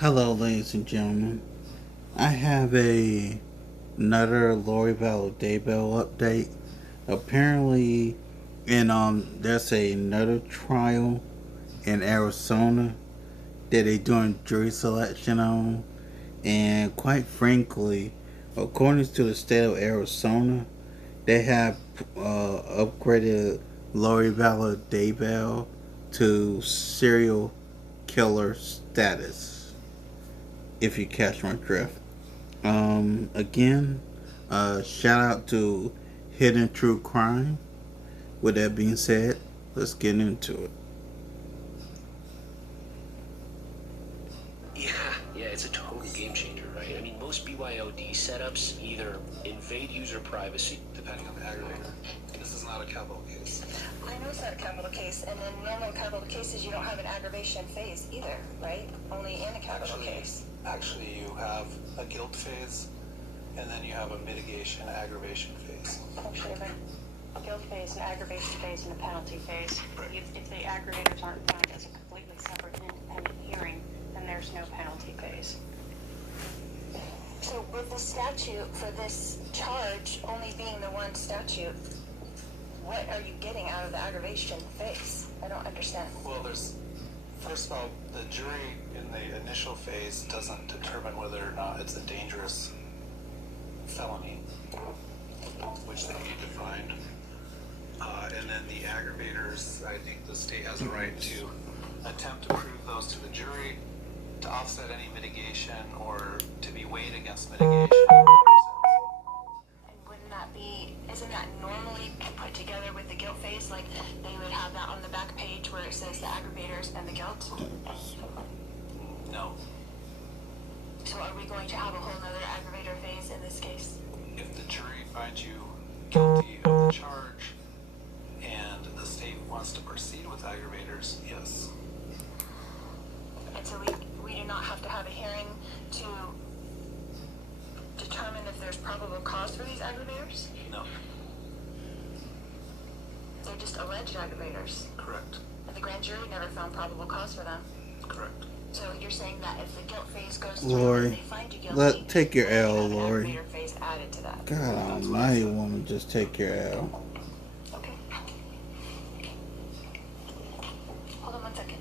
Hello, ladies and gentlemen. I have another Lori Vallow Daybell update. Apparently, there's another trial in Arizona that they're doing jury selection on, and quite frankly, according to the state of Arizona, they have upgraded Lori Vallow Daybell to serial killer status. If you catch my drift. Again, shout out to Hidden True Crime. With that being said, let's get into it. Yeah, it's a total game changer, right? I mean, most BYOD setups either invade user privacy, depending on the aggravator. This is not a capital case. I know it's not a capital case, and in normal capital cases, you don't have an aggravation phase either, right? Only in a capital case. Actually, you have a guilt phase, and then you have a mitigation aggravation phase. Actually, a guilt phase, an aggravation phase, and a penalty phase. Right. If the aggravators aren't found as a completely separate and independent hearing, then there's no penalty phase. So with the statute for this charge only being the one statute, what are you getting out of the aggravation phase? I don't understand. Well, first of all, the jury in the initial phase doesn't determine whether or not it's a dangerous felony, which they need to find. And then the aggravators, I think the state has a right to attempt to prove those to the jury, to offset any mitigation or to be weighed against mitigation. And isn't that normally put together with the guilt phase? Like they would have that on the back page where it says the aggravators and the guilt? No. So are we going to have a whole nother aggravator phase in this case? If the jury finds you guilty of the charge and the state wants to proceed with aggravators, yes. And so we do not have to have a hearing to determine if there's probable cause for these aggravators? No. They're just alleged aggravators. Correct. And the grand jury never found probable cause for them. Correct. So you're saying that if the guilt phase goes through Lori, and they find you guilty, take your then you L, have an Lori. aggravator phase added to that. God almighty, woman, just take your L. Okay. Hold on one second.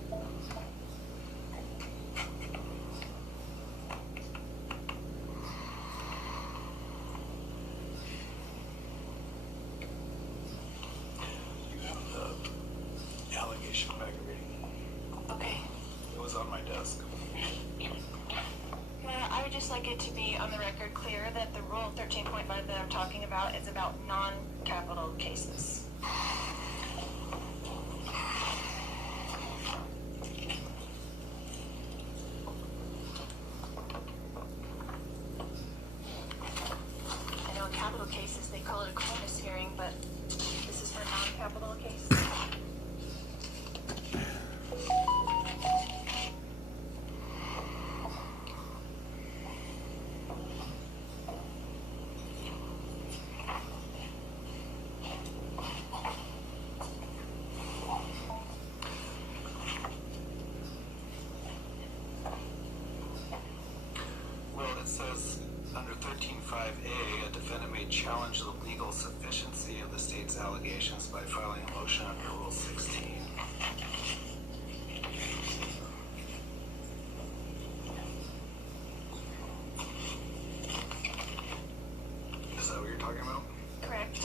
You have the allegation of aggravating. Okay. It was on my desk. I would just like it to be on the record clear that the Rule 13.5 that I'm talking about is about non-capital cases. I know in capital cases they call it a corpus hearing, but this is for non-capital cases. Well, it says under 13.5a, a defendant may challenge the legal sufficiency of the state's allegations by filing a motion under Rule 16. Is that what you're talking about? Correct.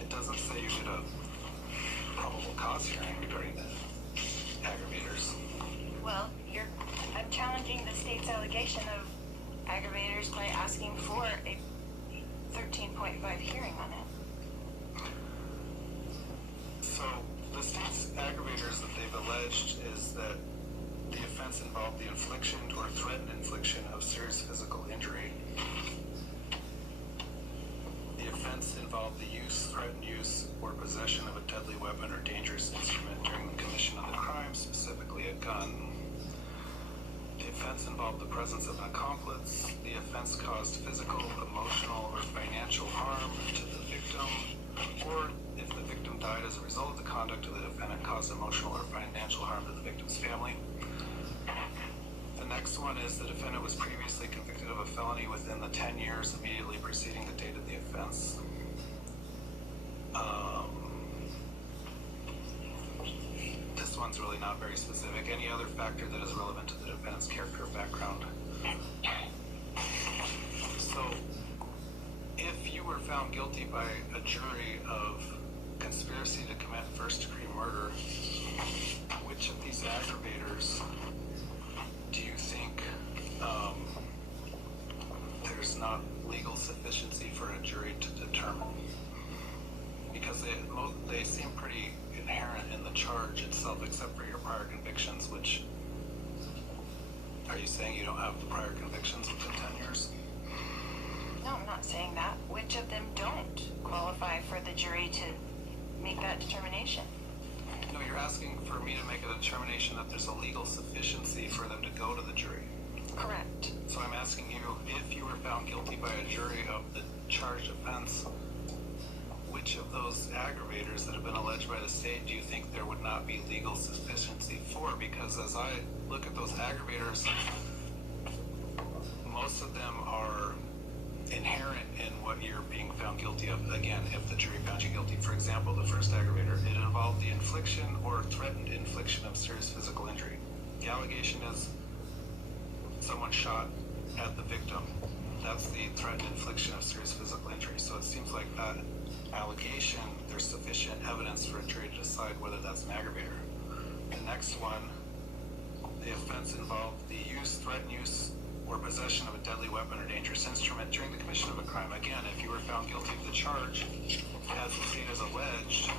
It doesn't say you get a probable cause hearing regarding the aggravators. Well, I'm challenging the state's allegation of aggravators by asking for a 13.5 hearing on it. So the state's aggravators that they've alleged is that the offense involved the infliction or threatened infliction of serious physical injury. The offense involved the use, threatened use, or possession of a deadly weapon or dangerous instrument during the commission of the crime, specifically a gun. The offense involved the presence of an accomplice. The offense caused physical, emotional, or financial harm to the victim, or if the victim died as a result of the conduct of the defendant caused emotional or financial harm to the victim's family. And next one is the defendant was previously convicted of a felony within the 10 years immediately preceding the date of the offense. This one's really not very specific. Any other factor that is relevant to the defendant's character or background. So, if you were found guilty by a jury of conspiracy to commit first-degree murder, which of these aggravators do you think there's not legal sufficiency for a jury to determine? Because they seem pretty inherent in the charge itself, except for your prior convictions, which, are you saying you don't have the prior convictions within 10 years? No, I'm not saying that. Which of them don't qualify for the jury to make that determination? No, you're asking for me to make a determination that there's a legal sufficiency for them to go to the jury. Correct. So I'm asking you, if you were found guilty by a jury of the charged offense, which of those aggravators that have been alleged by the state do you think there would not be legal sufficiency for? Because as I look at those aggravators, most of them are inherent in what you're being found guilty of. Again, if the jury found you guilty, for example, the first aggravator, it involved the infliction or threatened infliction of serious physical injury. The allegation is someone shot at the victim. That's the threatened infliction of serious physical injury. So it seems like that allegation, there's sufficient evidence for a jury to decide whether that's an aggravator. The next one, the offense involved the use, threatened use, or possession of a deadly weapon or dangerous instrument during the commission of a crime. Again, if you were found guilty of the charge, as the state has alleged,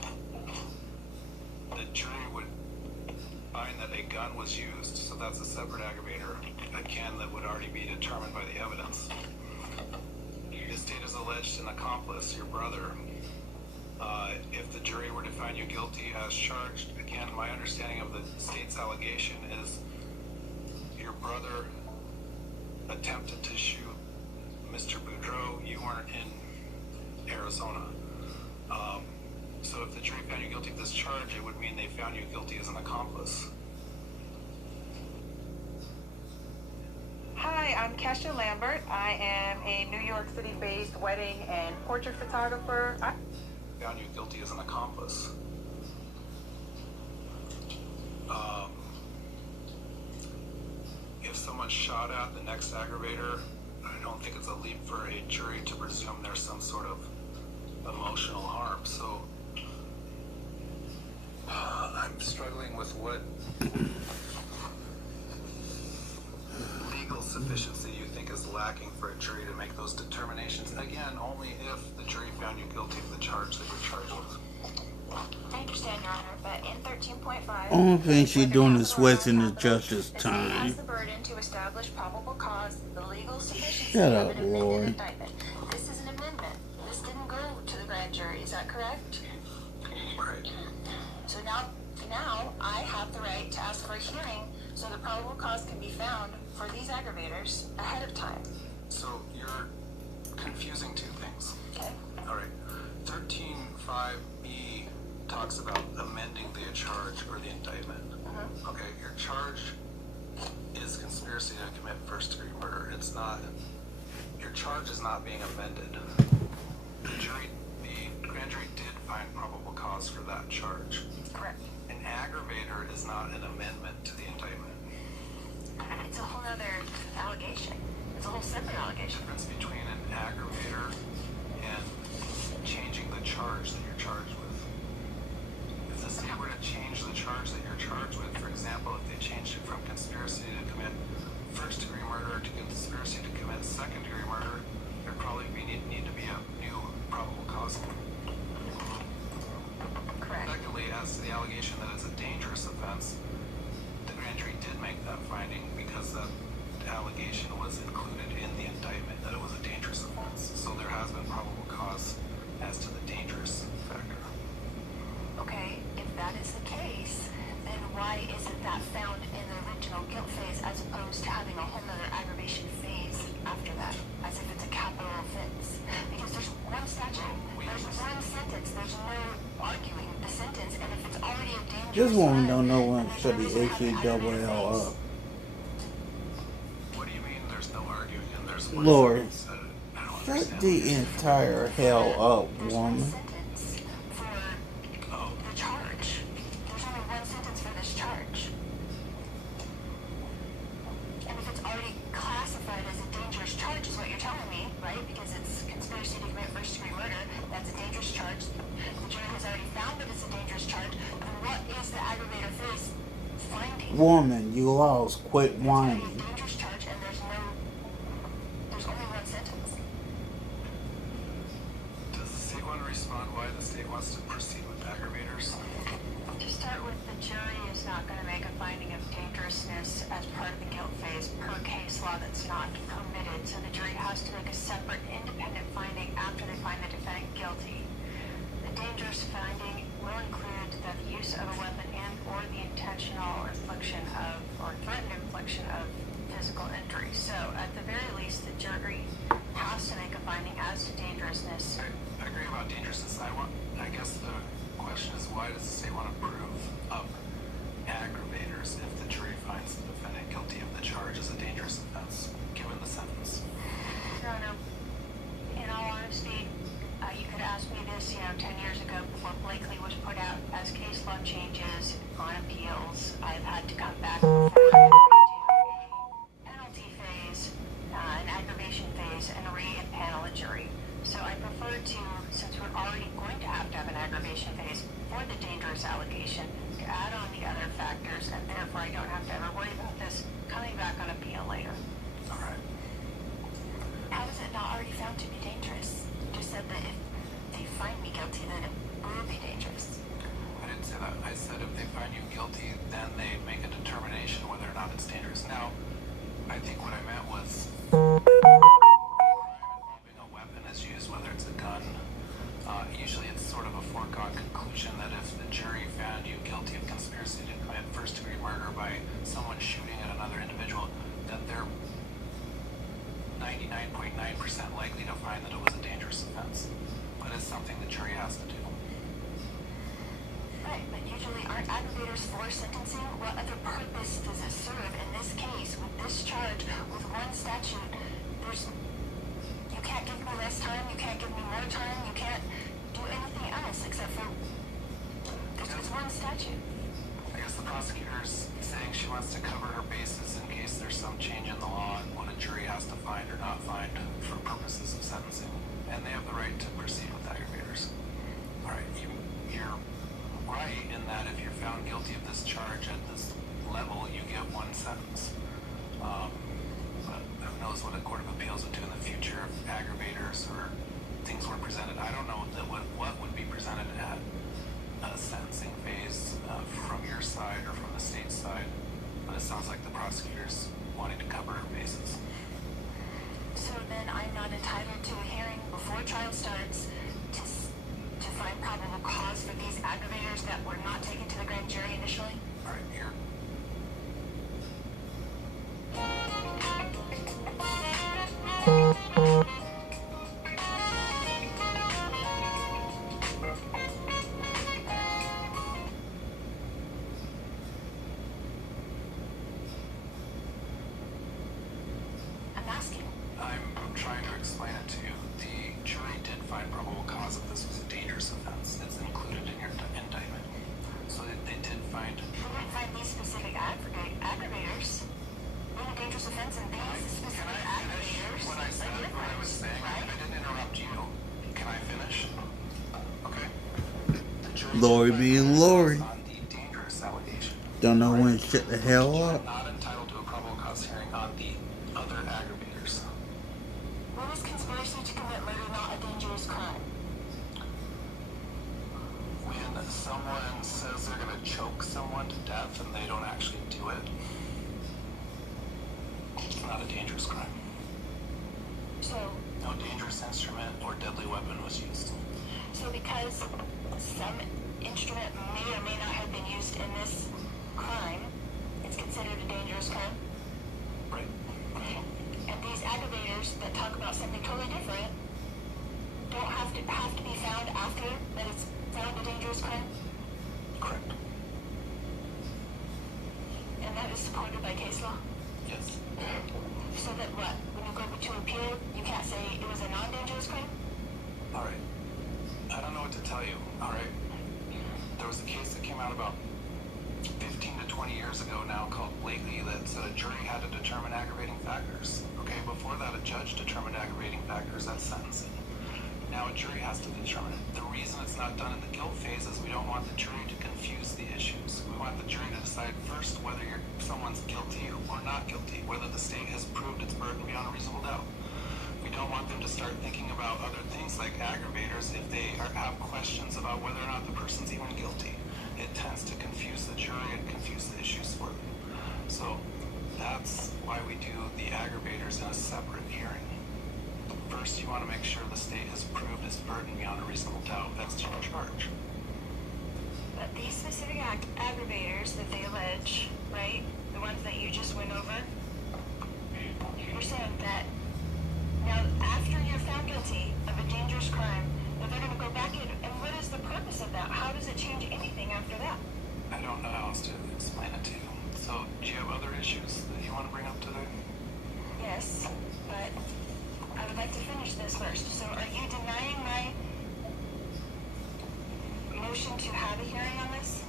the jury would find that a gun was used, so that's a separate aggravator, again, that would already be determined by the evidence. The state has alleged an accomplice, your brother. If the jury were to find you guilty as charged, again, my understanding of the state's allegation is your brother attempted to shoot Mr. Boudreaux. You weren't in Arizona. So if the jury found you guilty of this charge, it would mean they found you guilty as an accomplice. Hi, I'm Kesha Lambert. I am a New York City-based wedding and portrait photographer. Found you guilty as an accomplice. If someone shot at the next aggravator, I don't think it's a leap for a jury to presume there's some sort of emotional harm. So I'm struggling with what legal sufficiency you think is lacking for a jury to make those determinations. Again, only if the jury found you guilty of the charge that you're charged with. I understand, Your Honor, but in 13.5... Only thing she's doing is wasting the judge's the state has time. the burden to establish probable cause, the legal sufficiency Shut of up, an amended Lord. indictment. This is an amendment. This didn't go to the grand jury. Is that correct? Right. So now I have the right to ask for a hearing so the probable cause can be found for these aggravators ahead of time. So you're confusing two things. Okay? All right. 13.5b talks about amending the charge or the indictment. Okay, your charge is conspiracy to commit first-degree murder. It's not. Your charge is not being amended. The grand jury did find probable cause for that charge. Correct. An aggravator is not an amendment to the indictment. It's a whole other allegation. It's a whole separate The allegation. difference between an aggravator and changing the charge that you're charged with. If the state were to change the charge that you're charged with, for example, if they changed it from conspiracy to commit first-degree murder to conspiracy to commit second-degree murder, there'd probably need to be a new probable cause. Correct. Secondly, as to the allegation that it's a dangerous offense, the grand jury did make that finding because that allegation was included in the indictment that it was a dangerous offense. So there has been probable cause as to the dangerous factor. Okay, if that is the case, then why isn't that found in the original guilt phase as opposed to having a whole other aggravation phase after that, as if it's a capital offense? Because there's one statute, there's one sentence, there's no arguing the sentence, and if it's already a dangerous This woman offense, don't know when then to shut the there's no reason to have it HELL in up. phase. what Lord, someone said. I don't shut understand. the entire hell up, There's one woman. sentence for Oh, the charge. There's only one sentence for this charge. And if it's already classified as a dangerous charge, is what you're telling me, right? Because it's conspiracy to commit first-degree murder, that's a dangerous charge. The jury has already found that it's a dangerous charge. Then what is the aggravator phase finding? Woman, you lost. Quit It's already a whining. dangerous charge, and there's only one sentence. does the state want to respond why the state wants to proceed with aggravators? To start with, the jury is not going to make a finding of dangerousness as part of the guilt phase per case law. That's not permitted. So the jury has to make a separate independent finding after they find the defendant guilty. The dangerous finding will include that the use of a weapon and or the intentional infliction of or threatened infliction of physical injury. So at the very least, the jury has to make a finding as to dangerousness. I agree about dangerousness. I guess the question is, why does the state want to prove up aggravators if the jury finds the defendant guilty of the charge as a dangerous offense, given the sentence? No. In all honesty, you could ask me this, 10 years ago before Blakely was put out. As case law changes on appeals, I've had to come back before a penalty phase, an aggravation phase, and re-impanel a jury. So I prefer to, since we're already going to have an aggravation phase for the dangerous allegation, to add on the other factors, and therefore I don't have to ever worry about this coming back on appeal later. All right. How is it not already found to be dangerous? You just said that if they find me guilty, then it will be dangerous. I didn't say that. I said if they find you guilty, then they make a determination whether or not it's dangerous. Now, I think what I meant was involving a weapon is used, whether it's a gun. Usually it's sort of a foregone conclusion that if the jury found you guilty of conspiracy to commit first-degree murder by someone shooting at another individual, that they're 99.9% likely to find that it was a dangerous offense. But it's something the jury has to do. Right, but usually aren't aggravators for sentencing? What other purpose does it serve? In this case, with this charge, with one statute, you can't give me less time, you can't give me more time, you can't do anything else except for there's one statute. I guess the prosecutor's saying she wants to cover her bases in case there's some change in the law and what a jury has to find or not find for purposes of sentencing. And they have the right to proceed with aggravators. All right, you're right in that if you're found guilty of this charge at this level, you get one sentence. But who knows what a court of appeals would do in the future if aggravators or things were presented. I don't know that what would be presented at a sentencing phase from your side or from the state's side, but it sounds like the prosecutor's wanting to cover her bases. So then I'm not entitled to a hearing before trial starts to find probable cause for these aggravators that were not taken to the grand jury initially? All right, here. I'm asking. I'm trying to explain it to you. The jury did find probable cause that this was a dangerous offense. It's included in your indictment. So they did find. We didn't find these specific aggravators. In a dangerous offense and these specific aggravators. What I said, what I was saying, I didn't interrupt you. Can I finish? Okay. The jury Lori did find being probable Lori. cause on the dangerous allegation. Don't know when to shut the hell You're up. not entitled to a probable cause hearing on the other aggravators. When is conspiracy to commit murder not a dangerous crime? When someone says they're going to choke someone to death and they don't actually do it, it's not a dangerous crime. So No dangerous instrument or deadly weapon was used. because some instrument may or may not have been used in this crime, it's considered a dangerous crime? Right. And these aggravators that talk about something totally different don't have to be found after that it's found a dangerous crime? Correct. And that is supported by case law? Yes. So that what? When you go to appeal, you can't say it was a non-dangerous crime? All right. I don't know what to tell you, all right? There was a case that came out about 15 to 20 years ago now called Blakely that said a jury had to determine aggravating factors. Okay, before that, a judge determined aggravating factors at sentencing. Now a jury has to determine it. The reason it's not done in the guilt phase is we don't want the jury to confuse the issues. We want the jury to decide first whether someone's guilty or not guilty, whether the state has proved its burden beyond a reasonable doubt. We don't want them to start thinking about other things like aggravators if they have questions about whether or not the person's even guilty. It tends to confuse the jury and confuse the issues for them. So that's why we do the aggravators in a separate hearing. First, you want to make sure the state has proved its burden beyond a reasonable doubt. That's your charge. But these specific aggravators that they allege, right? The ones that you just went over, you're saying that now after you're found guilty of a dangerous crime, that they're going to go back in, and what is the purpose of that? How does it change anything after that? I don't know how else to explain it to you. So, do you have other issues that you want to bring up today? Yes, but I would like to finish this first. So are you denying my motion to have a hearing on this?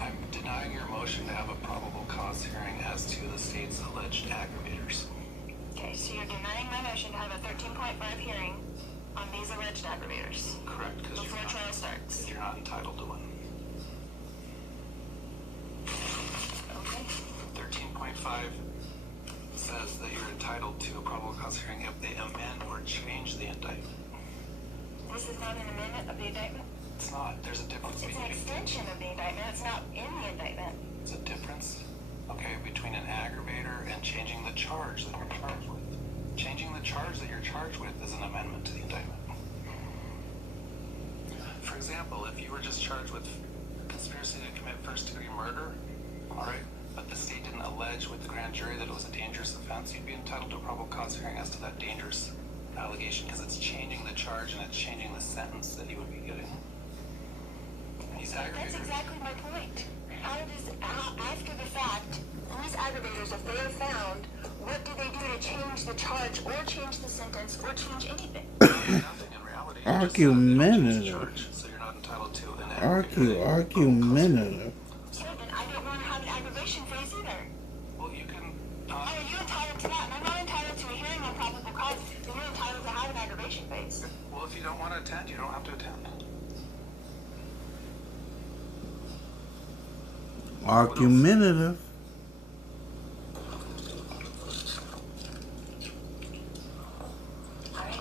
I'm denying your motion to have a probable cause hearing as to the state's alleged aggravators. Okay, so you're denying my motion to have a 13.5 hearing on these alleged aggravators Correct, because before trial starts. you're not entitled to one. Okay. 13.5 says that you're entitled to a probable cause hearing if they amend or change the indictment. This is not an amendment of the indictment? It's not. There's a difference It's an between... extension of the indictment. It's not in the indictment. There's a difference, okay, between an aggravator and changing the charge that you're charged with. Changing the charge that you're charged with is an amendment to the indictment. For example, if you were just charged with conspiracy to commit first-degree murder, all right, but the state didn't allege with the grand jury that it was a dangerous offense, you'd be entitled to a probable cause hearing as to that dangerous allegation because it's changing the charge and it's changing the sentence that you would be getting. These That's aggravators... exactly my point. After the fact, these aggravators, if they are found, what do they do to change the charge or change the sentence or change anything? Nothing in reality. You just said they don't change the charge, so you're not entitled to an aggravator. Argumentative. So then I don't want to have an aggravation phase either. Well, you can... Oh, you're entitled to that, and I'm not entitled to a hearing on probable cause, and you're entitled to have an aggravation phase. well, if you don't want to attend, you don't have to attend. Argumentative. Alright.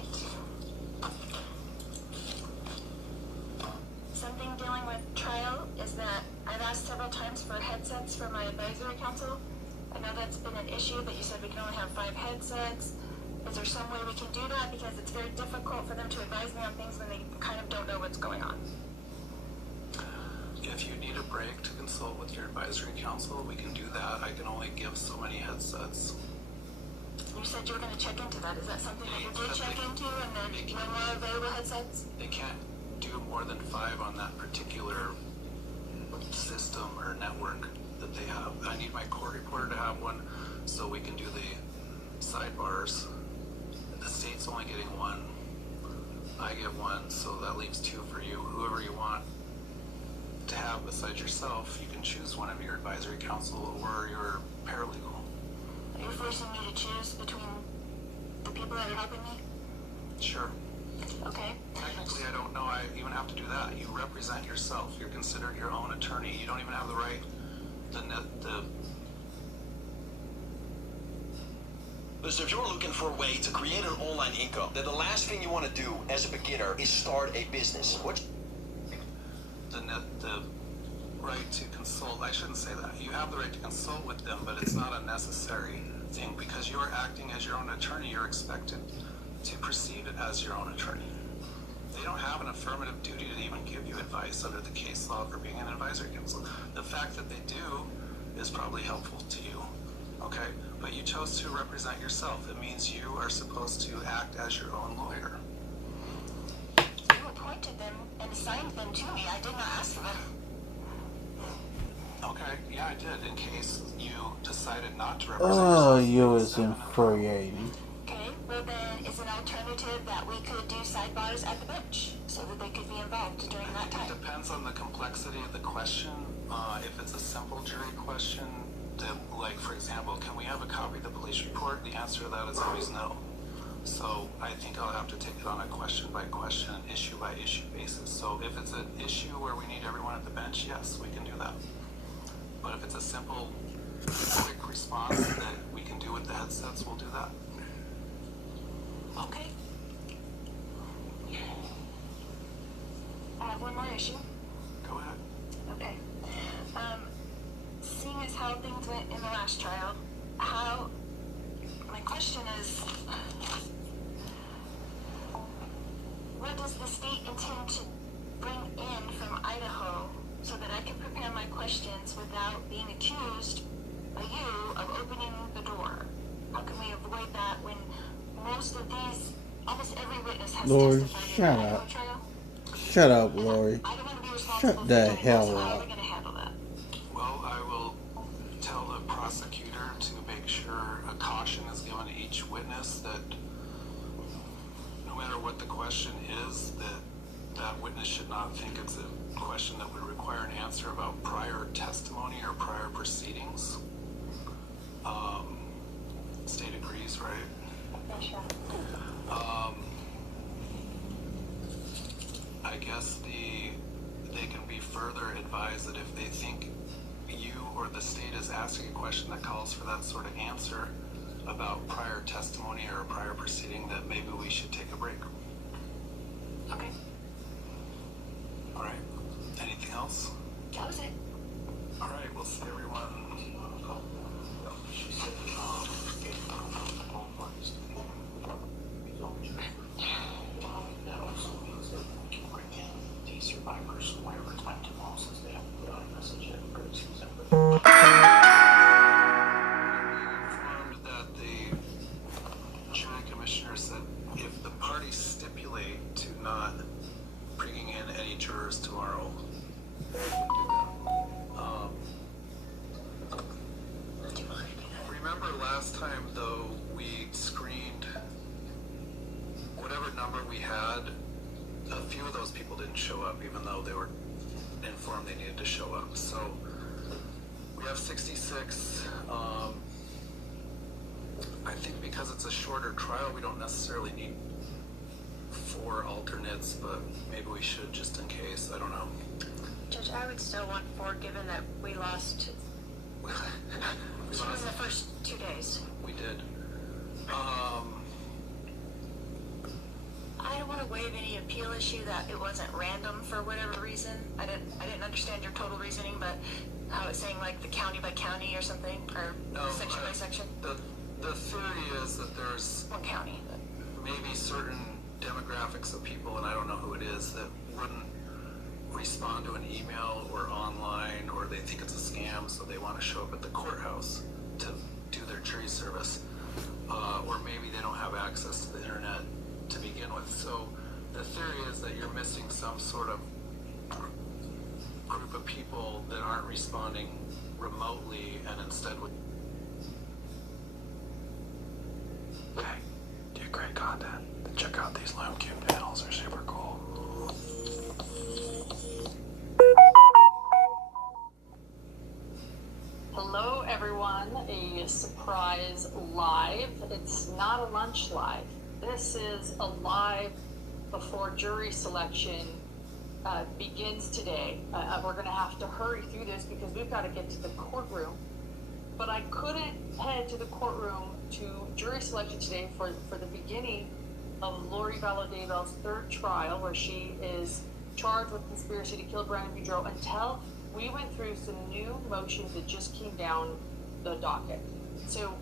Something dealing with trial is that I've asked several times for headsets for my advisory council. I know that's been an issue, that you said we can only have 5 headsets. Is there some way we can do that? Because it's very difficult for them to advise me on things when they kind of don't know what's going on. If you need a break to consult with your advisory council, we can do that. I can only give so many headsets. You said you were going to check into that. Is that something that you did check into and there's no more available headsets? They can't do more than 5 on that particular system or network that they have. I need my court reporter to have one so we can do the sidebars. The state's only getting 1. I get 1, so that leaves 2 for you. Whoever you want to have besides yourself, you can choose one of your advisory council or your paralegal. Are you forcing me to choose between the people that are helping me? Sure. Okay. Technically, I don't know I even have to do that. You represent yourself. You're considered your own attorney. You don't even have the right, Listen, if you're looking for a way to create an online income, then the last thing you want to do as a beginner is start a business. the right to consult, I shouldn't say that. You have the right to consult with them, but it's not a necessary thing. Because you are acting as your own attorney, you're expected to perceive it as your own attorney. They don't have an affirmative duty to even give you advice under the case law for being an advisory council. The fact that they do is probably helpful to you, okay? But you chose to represent yourself. It means you are supposed to act as your own lawyer. You appointed them and assigned them to me. I did not ask for them. Okay, yeah, I did. In case you decided not to represent Oh, yourself. you maybe is 7 and 12. infuriating. Okay, well then, is an alternative that we could do sidebars at the bench so that they could be involved during I that think time? it depends on the complexity of the question. If it's a simple jury question, like for example, can we have a copy of the police report? The answer to that is always no. So I think I'll have to take it on a question by question, issue by issue basis. So if it's an issue where we need everyone at the bench, yes, we can do that. But if it's a simple, quick response that we can do with the headsets, we'll do that. Okay. I have one more issue. Go ahead. Okay. Seeing as how things went in the last trial, my question is, what does the state intend to bring in from Idaho so that I can prepare my questions without being accused by you of opening the door? How can we avoid that when almost every witness has Lori, testified in shut the Idaho up. trial? Shut up, Lori. I don't want to be responsible Shut for the doing that, hell so how are we up. going to handle that? Well, I will tell the prosecutor to make sure a caution is given to each witness that no matter what the question is, that witness should not think it's a question that would require an answer about prior testimony or prior proceedings. State agrees, right? Sure. I guess they can be further advised that if they think you or the state is asking a question that calls for that sort of answer about prior testimony or a prior proceeding, that maybe we should take a break. Okay. All right. Anything else? That was it. All right. We'll see everyone. These survivors, whatever time to losses they have to put on a message that goes to them. Informed that the jury commissioner said if the parties stipulate to not bringing in any jurors tomorrow, we can do that. Remember last time though, we screened whatever number we had. A few of those people didn't show up, even though they were informed they needed to show up. So we have 66. I think because it's a shorter trial, we don't necessarily need 4 alternates, but maybe we should just in case. I don't know. Judge, I would still want 4 given that we lost We 2 in lost- the first 2 days. We did. I don't want to waive any appeal issue that it wasn't random for whatever reason. I didn't understand your total reasoning, but how it's saying like the county by county or something, or No, section by section. The theory is that there's One county. But maybe certain demographics of people, and I don't know who it is, that wouldn't respond to an email or online, or they think it's a scam, so they want to show up at the courthouse to do their jury service. Or maybe they don't have access to the internet to begin with. So the theory is that you're missing some sort of group of people that aren't responding remotely and instead would. Hey, do great content. Check out these Loom Cube panels, they're super cool. Hello everyone, a surprise live. It's not a lunch live. This is a live before jury selection begins today. We're gonna have to hurry through this because we've got to get to the courtroom. But I couldn't head to the courtroom to jury selection today for the beginning of Lori Vallow Daybell's 3rd trial, where she is charged with conspiracy to kill Brandon Boudreaux, until we went through some new motions that just came down the docket. So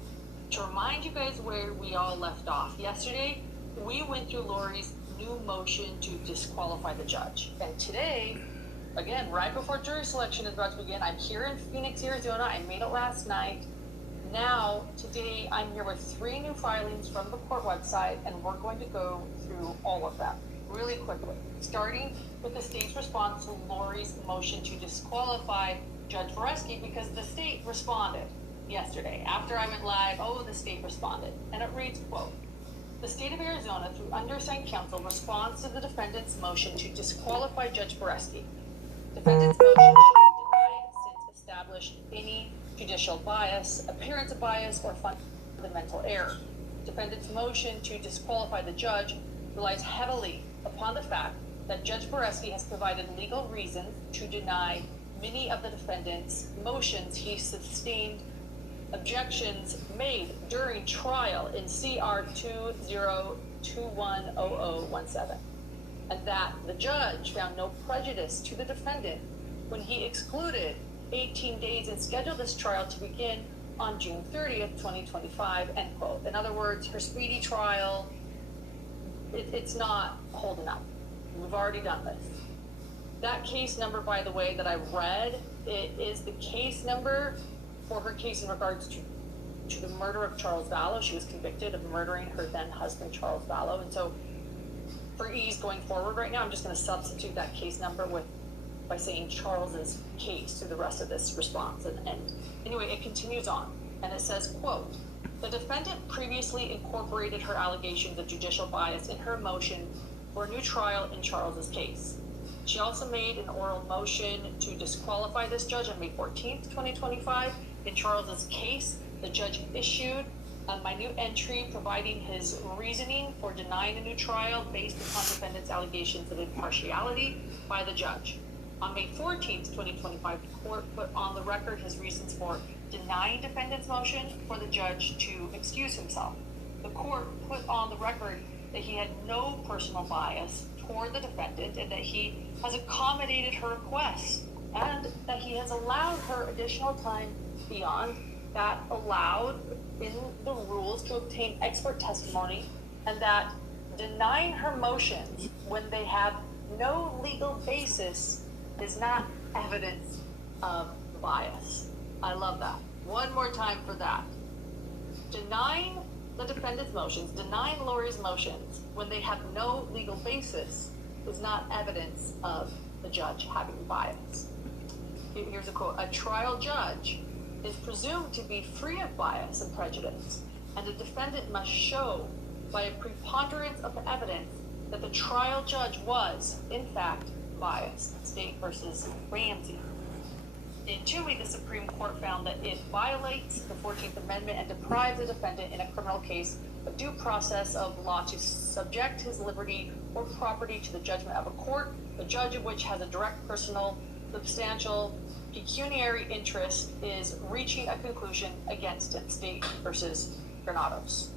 to remind you guys where we all left off, yesterday we went through Lori's new motion to disqualify the judge. And today, again, right before jury selection is about to begin, I'm here in Phoenix, Arizona. I made it last night. Now, today, I'm here with 3 new filings from the court website, and we're going to go through all of them really quickly, starting with the state's response to Lori's motion to disqualify Judge Boreski because the state responded yesterday. After I went live, the state responded. And it reads, quote, the state of Arizona, through undersigned counsel, responds to the defendant's motion to disqualify Judge Boreski. Defendant's motion should be denied since established any judicial bias, appearance of bias, or fundamental error. Defendant's motion to disqualify the judge relies heavily upon the fact that Judge Boreski has provided legal reasons to deny many of the defendant's motions. He sustained objections made during trial in CR 20210017, and that the judge found no prejudice to the defendant when he excluded 18 days and scheduled this trial to begin on June 30th, 2025, end quote. In other words, her speedy trial, it's not holding up. We've already done this. That case number, by the way, that I read, it is the case number for her case in regards to the murder of Charles Vallow. She was convicted of murdering her then husband, Charles Vallow. And so for ease going forward right now, I'm just going to substitute that case number by saying Charles's case through the rest of this response. And anyway, it continues on, and it says, quote, the defendant previously incorporated her allegations of judicial bias in her motion for a new trial in Charles's case. She also made an oral motion to disqualify this judge on May 14th, 2025. In Charles's case, the judge issued a minute entry providing his reasoning for denying a new trial based upon defendant's allegations of impartiality by the judge. On May 14th, 2025, the court put on the record his reasons for denying defendant's motion for the judge to excuse himself. The court put on the record that he had no personal bias toward the defendant and that he has accommodated her requests and that he has allowed her additional time beyond that allowed in the rules to obtain expert testimony, and that denying her motions when they have no legal basis is not evidence of bias. I love that. One more time for that. Denying the defendant's motions, denying Lori's motions when they have no legal basis is not evidence of the judge having bias. Here's a quote. A trial judge is presumed to be free of bias and prejudice, and a defendant must show by a preponderance of the evidence that the trial judge was, in fact, biased. State versus Ramsey. In Toomey, the Supreme Court found that it violates the 14th Amendment and deprives the defendant in a criminal case of due process of law to subject his liberty or property to the judgment of a court, the judge of which has a direct personal, substantial, pecuniary interest is reaching a conclusion against it. State versus Granados.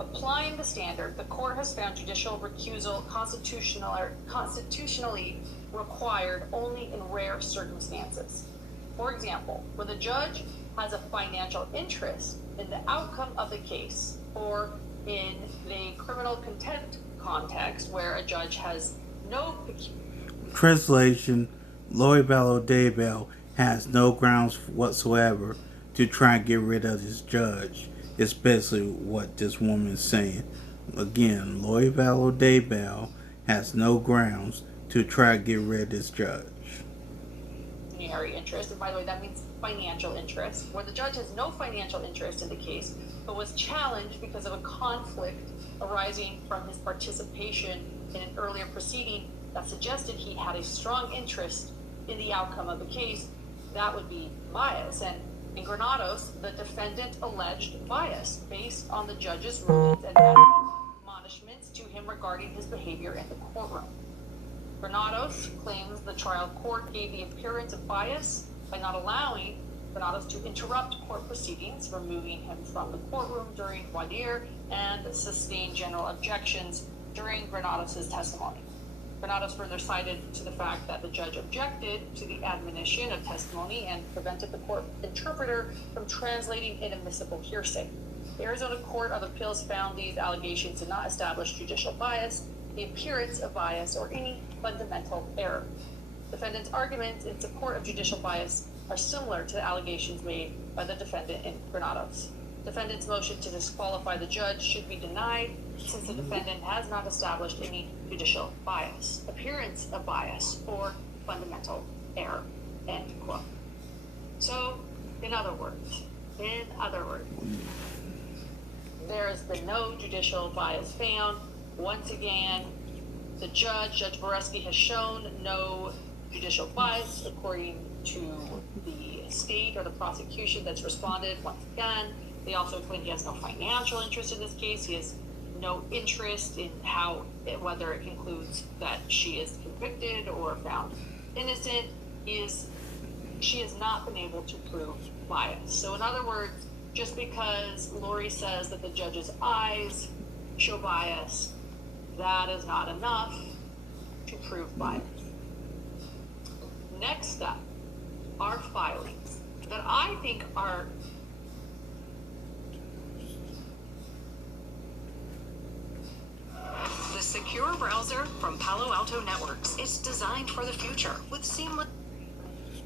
Applying the standard, the court has found judicial recusal constitutionally required only in rare circumstances. For example, when the judge has a financial interest in the outcome of the case, or in the criminal contempt context where a judge has no Translation, Lori Vallow Daybell has no grounds whatsoever to try and get rid of this judge. It's basically what this woman's saying. Again, Lori Vallow Daybell has no grounds to try and get rid of this judge. Pecuniary interest, and by the way, that means financial interest, where the judge has no financial interest in the case, but was challenged because of a conflict arising from his participation in an earlier proceeding that suggested he had a strong interest in the outcome of the case. That would be bias. And in Granados, the defendant alleged bias based on the judge's rulings and admonishments to him regarding his behavior in the courtroom. Granados claims the trial court gave the appearance of bias by not allowing Granados to interrupt court proceedings, removing him from the courtroom during voir dire, and sustain general objections during Granados' testimony. Granados further cited to the fact that the judge objected to the admonition of testimony and prevented the court interpreter from translating inadmissible hearsay. The Arizona Court of Appeals found these allegations did not establish judicial bias, the appearance of bias, or any fundamental error. Defendant's arguments in support of judicial bias are similar to the allegations made by the defendant in Granados. Defendant's motion to disqualify the judge should be denied since the defendant has not established any judicial bias, appearance of bias, or fundamental error. End quote. So, in other words, there has been no judicial bias found. Once again, the Judge Boreski, has shown no judicial bias according to the state or the prosecution that's responded. Once again, they also claim he has no financial interest in this case. He has no interest in whether it concludes that she is convicted or found innocent. She has not been able to prove bias. So in other words, just because Lori says that the judge's eyes show bias, that is not enough to prove bias. Next up are filings that I think are the secure browser from Palo Alto Networks. It's designed for the future with seamless.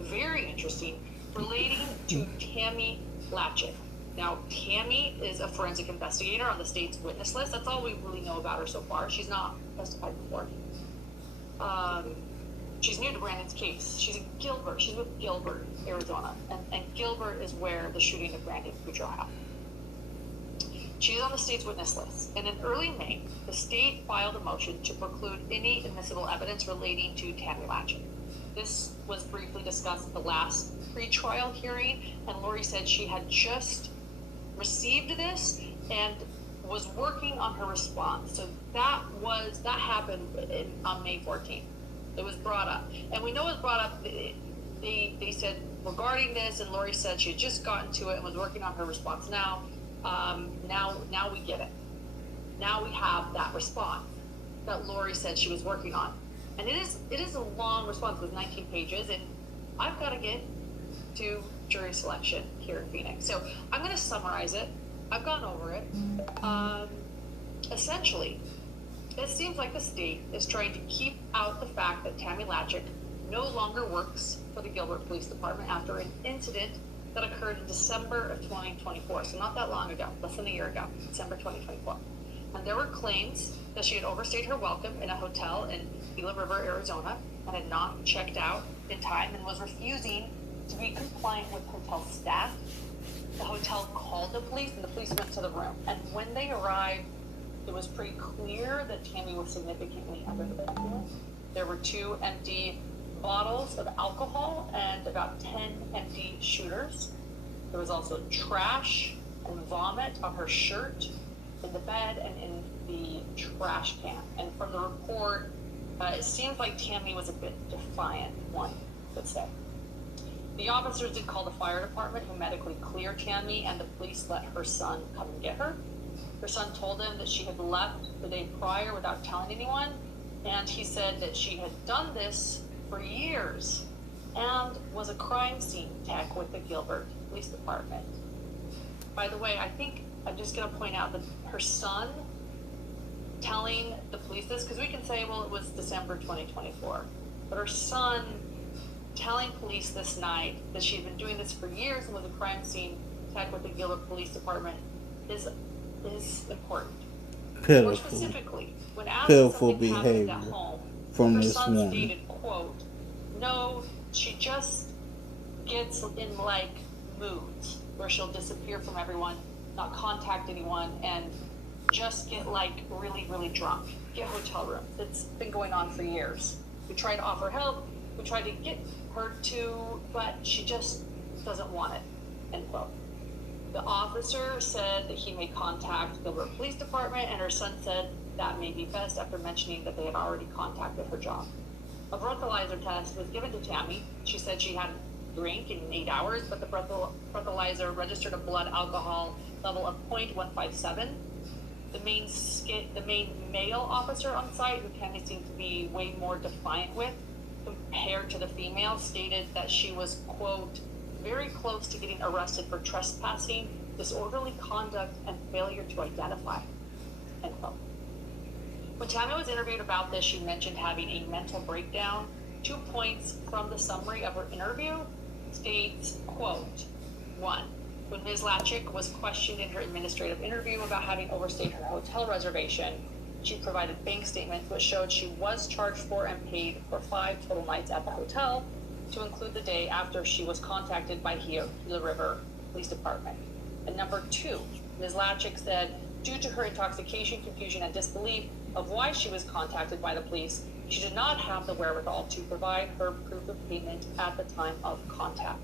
very interesting, relating to Tammy Latchett. Now, Tammy is a forensic investigator on the state's witness list. That's all we really know about her so far. She's not testified before. She's new to Brandon's case. She's in Gilbert. She's with Gilbert, Arizona. And Gilbert is where the shooting of Brandon Boudreaux happened. She's on the state's witness list. And in early May, the state filed a motion to preclude any admissible evidence relating to Tammy Latchett. This was briefly discussed at the last pre-trial hearing, and Lori said she had just received this and was working on her response. So that happened on May 14th. It was brought up. And we know it was brought up, they said regarding this, and Lori said she had just gotten to it and was working on her response now. Now we get it. Now we have that response that Lori said she was working on. And it is a long response with 19 pages, and I've got to get to jury selection here in Phoenix. So I'm going to summarize it. I've gone over it. Essentially, it seems like the state is trying to keep out the fact that Tammy Latchett no longer works for the Gilbert Police Department after an incident that occurred in December of 2024. So not that long ago, less than a year ago, December 2024. And there were claims that she had overstayed her welcome in a hotel in Gila River, Arizona, and had not checked out in time and was refusing to be compliant with hotel staff. The hotel called the police, and the police went to the room. And when they arrived, it was pretty clear that Tammy was significantly under the influence. There were 2 empty bottles of alcohol and about 10 empty shooters. There was also trash and vomit on her shirt, in the bed, and in the trash can. And from the report, it seems like Tammy was a bit defiant, one could say. The officers did call the fire department, who medically cleared Tammy, and the police let her son come and get her. Her son told him that she had left the day prior without telling anyone, and he said that she had done this for years and was a crime scene tech with the Gilbert Police Department. By the way, I think I'm just going to point out that her son telling the police this, because we can say, well, it was December 2024, but her son telling police this night that she had been doing this for years and was a crime scene tech with the Gilbert Police Department is important. Pitiful. More specifically, when asked Pitiful if something happened at behavior home, from her this son woman. stated, quote, "No, she just gets in like moods where she'll disappear from everyone, not contact anyone, and just get like really, really drunk, get hotel rooms. It's been going on for years. We tried to offer help, we tried to get her to, but she just doesn't want it," end quote. The officer said that he may contact Gilbert Police Department, and her son said that may be best after mentioning that they had already contacted her job. A breathalyzer test was given to Tammy. She said she hadn't drank in 8 hours, but the breathalyzer registered a blood alcohol level of 0.157. The main male officer on site, who Tammy seemed to be way more defiant with compared to the female, stated that she was, quote, "very close to getting arrested for trespassing, disorderly conduct, and failure to identify," end quote. When Tammy was interviewed about this, she mentioned having a mental breakdown. 2 points from the summary of her interview states, quote, 1, when Ms. Latchett was questioned in her administrative interview about having overstayed her hotel reservation, she provided bank statements which showed she was charged for and paid for 5 total nights at the hotel. to include the day after she was contacted by Gila River Police Department. And number 2, Ms. Latchik said, due to her intoxication, confusion, and disbelief of why she was contacted by the police, she did not have the wherewithal to provide her proof of payment at the time of contact.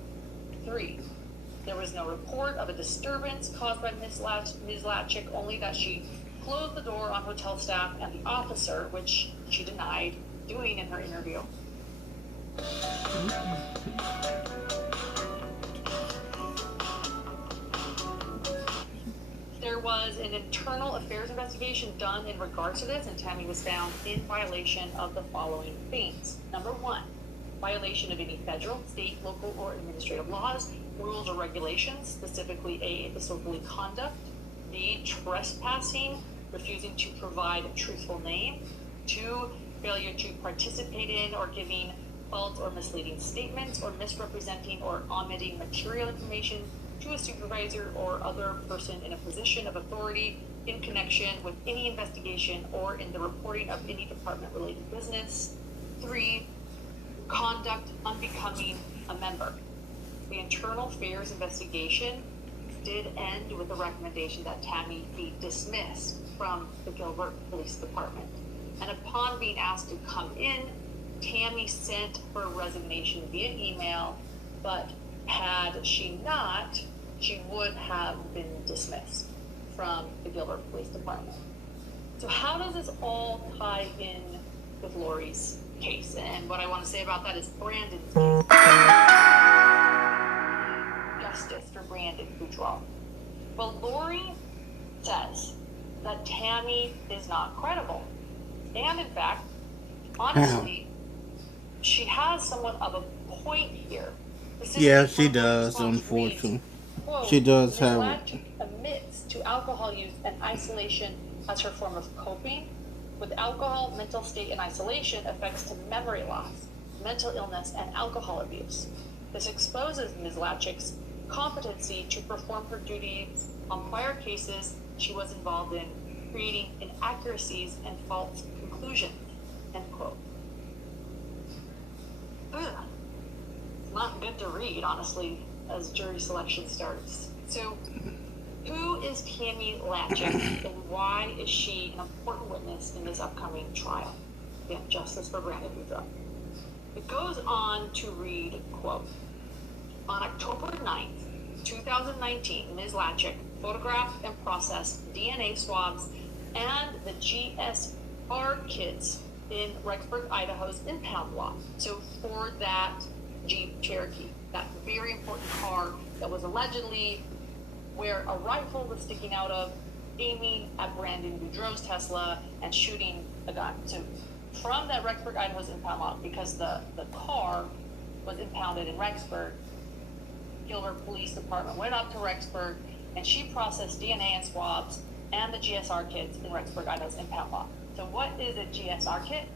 3, there was no report of a disturbance caused by Ms. Latchik, only that she closed the door on hotel staff and the officer, which she denied doing in her interview. There was an internal affairs investigation done in regards to this, and Tammy was found in violation of the following things. Number 1, violation of any federal, state, local, or administrative laws, rules, or regulations, specifically A, disorderly conduct, B, trespassing, refusing to provide a truthful name, 2, failure to participate in or giving false or misleading statements, or misrepresenting or omitting material information to a supervisor or other person in a position of authority in connection with any investigation or in the reporting of any department-related business. 3, conduct unbecoming a member. The internal affairs investigation did end with a recommendation that Tammy be dismissed from the Gilbert Police Department. And upon being asked to come in, Tammy sent her resignation via email, but had she not, she would have been dismissed from the Gilbert Police Department. So how does this all tie in with Lori's case? And what I want to say about that is Brandon's case. Justice for Brandon Boudreaux. Well, Lori says that Tammy is not credible. And in fact, honestly, she has somewhat of a point here. Yeah, she does, unfortunately. She does have. Latchik admits to alcohol use and isolation as her form of coping. With alcohol, mental state and isolation affects to memory loss, mental illness, and alcohol abuse. This exposes Ms. Latchik's competency to perform her duties on prior cases she was involved in, creating inaccuracies and false conclusions, end quote. Ugh. It's not good to read, honestly, as jury selection starts. So, who is Tammy Latchik and why is she an important witness in this upcoming trial? Again, justice for Brandon Boudreaux. It goes on to read, quote, on October 9th, 2019, Ms. Latchik photographed and processed DNA swabs and the GSR kits in Rexburg, Idaho's impound lot. So for that Jeep Cherokee, that very important car that was allegedly where a rifle was sticking out of, aiming at Brandon Boudreaux's Tesla and shooting a gun. So from that Rexburg, Idaho's impound lot, because the car was impounded in Rexburg, Gilbert Police Department went up to Rexburg and she processed DNA and swabs and the GSR kits in Rexburg, Idaho's impound lot. So what is a GSR kit?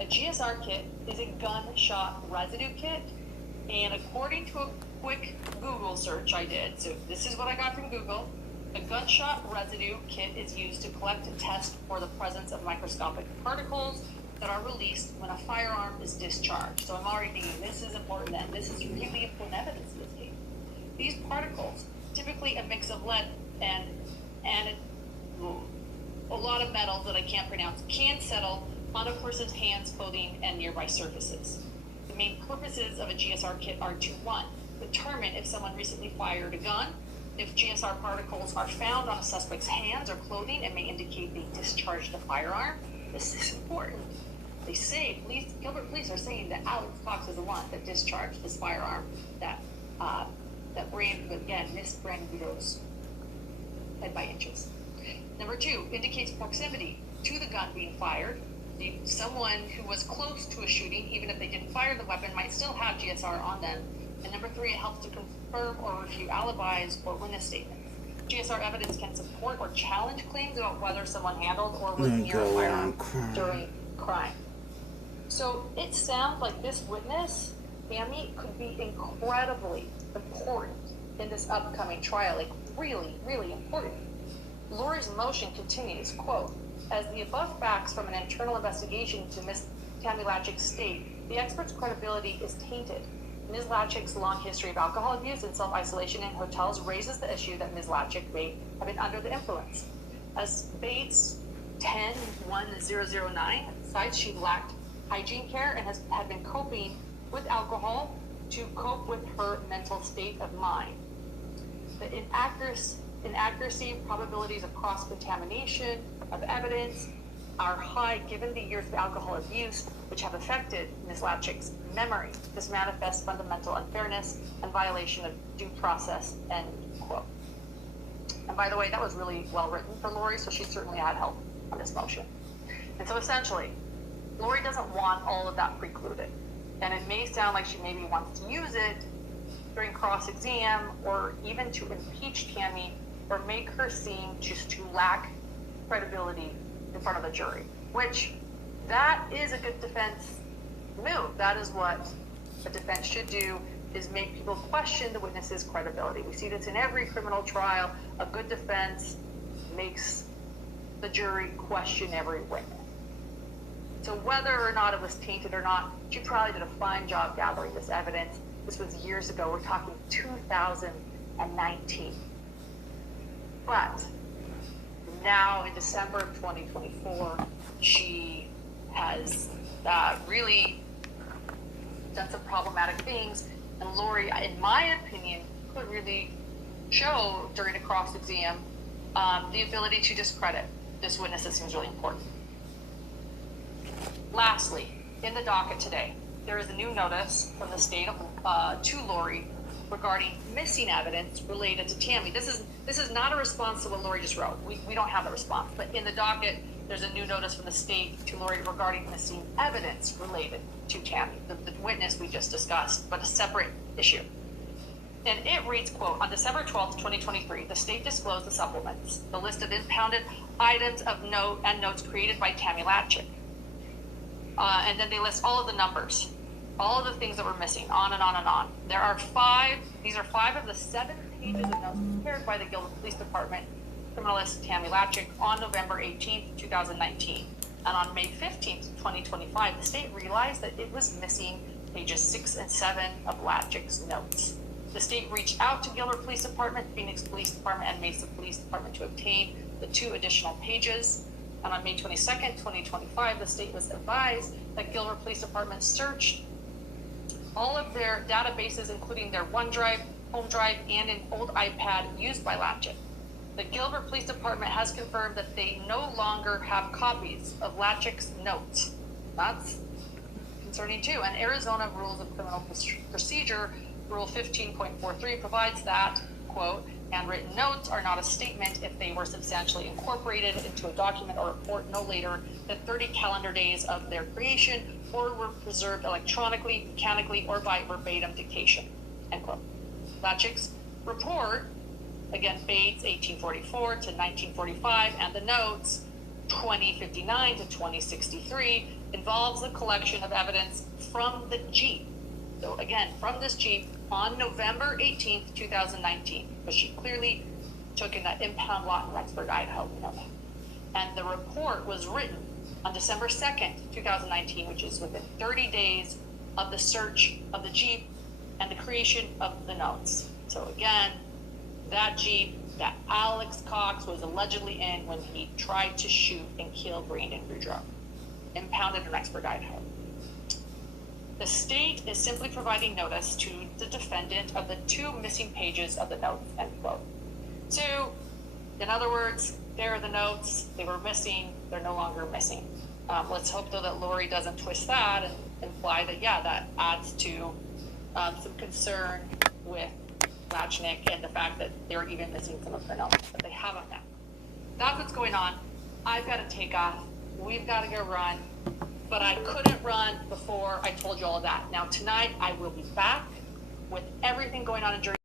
A GSR kit is a gunshot residue kit, and according to a quick Google search I did, so this is what I got from Google, a gunshot residue kit is used to collect and test for the presence of microscopic particles that are released when a firearm is discharged. So I'm already thinking this is important then. This is really important evidence in this case. These particles, typically a mix of lead and a lot of metals that I can't pronounce, can settle on a person's hands, clothing, and nearby surfaces. The main purposes of a GSR kit are to, 1, determine if someone recently fired a gun. If GSR particles are found on a suspect's hands or clothing, it may indicate they discharged a firearm. This is important. They say, Gilbert police are saying that Alex Cox is the one that discharged this firearm that missed Brandon Boudreaux's head by inches. Number 2, indicates proximity to the gun being fired. Someone who was close to a shooting, even if they didn't fire the weapon, might still have GSR on them. And number 3, it helps to confirm or refute alibis or witness statements. GSR evidence can support or challenge claims about whether someone handled or was near a firearm during crime. So it sounds like this witness, Tammy, could be incredibly important in this upcoming trial, like really, really important. Lori's motion continues, quote, as the above facts from an internal investigation into Ms. Tammy Latchik's state, the expert's credibility is tainted. Ms. Latchik's long history of alcohol abuse and self-isolation in hotels raises the issue that Ms. Latchik may have been under the influence. As Bates 10-1009 cites, she lacked hygiene care and had been coping with alcohol to cope with her mental state of mind. The inaccuracy probabilities of cross-contamination of evidence are high given the years of alcohol abuse, which have affected Ms. Latchik's memory. This manifests fundamental unfairness and violation of due process, end quote. And by the way, that was really well written for Lori, so she certainly had help on this motion. And so essentially, Lori doesn't want all of that precluded. And it may sound like she maybe wants to use it during cross-exam or even to impeach Tammy or make her seem just to lack credibility in front of the jury, which that is a good defense move. That is what a defense should do, is make people question the witness's credibility. We see this in every criminal trial. A good defense makes the jury question every witness. So whether or not it was tainted or not, she probably did a fine job gathering this evidence. This was years ago. We're talking 2019. But now in December of 2024, she has really done some problematic things. And Lori, in my opinion, could really show during a cross-exam the ability to discredit this witness. That seems really important. Lastly, in the docket today, there is a new notice from the state to Lori regarding missing evidence related to Tammy. This is not a response to what Lori just wrote. We don't have a response, but in the docket, there's a new notice from the state to Lori regarding missing evidence related to Tammy, the witness we just discussed, but a separate issue. And it reads, quote, on December 12th, 2023, the state disclosed the supplements, the list of impounded items of note and notes created by Tammy Latchik. And then they list all of the numbers, all of the things that were missing, on and on and on. These are 5 of the 7 pages of notes prepared by the Gilbert Police Department criminalist Tammy Latchik on November 18th, 2019. And on May 15th, 2025, the state realized that it was missing pages 6 and 7 of Latchik's notes. The state reached out to Gilbert Police Department, Phoenix Police Department, and Mesa Police Department to obtain the 2 additional pages. And on May 22nd, 2025, the state was advised that Gilbert Police Department searched all of their databases, including their OneDrive, home drive, and an old iPad used by Latchik. The Gilbert Police Department has confirmed that they no longer have copies of Latchik's notes. That's concerning too. And Arizona Rules of Criminal Procedure, Rule 15.43 provides that, quote, handwritten notes are not a statement if they were substantially incorporated into a document or report no later than 30 calendar days of their creation or were preserved electronically, mechanically, or by verbatim dictation, end quote. Latchik's report, again, Bates 1844 to 1945, and the notes 2059 to 2063 involves the collection of evidence from the Jeep. So again, from this Jeep on November 18th, 2019, but she clearly took in that impound lot in Rexburg, Idaho, we know that. And the report was written on December 2nd, 2019, which is within 30 days of the search of the Jeep and the creation of the notes. So again, that Jeep that Alex Cox was allegedly in when he tried to shoot and kill Brandon Boudreaux, impounded in Rexburg, Idaho. The state is simply providing notice to the defendant of the 2 missing pages of the notes, end quote. So, in other words, there are the notes, they were missing, they're no longer missing. Let's hope though that Lori doesn't twist that and imply that, yeah, that adds to some concern with Latchik and the fact that they're even missing some of the notes that they have on that. That's what's going on. I've got to take off. We've got to go run. But I couldn't run before I told you all of that. Now tonight I will be back with everything going on in jury.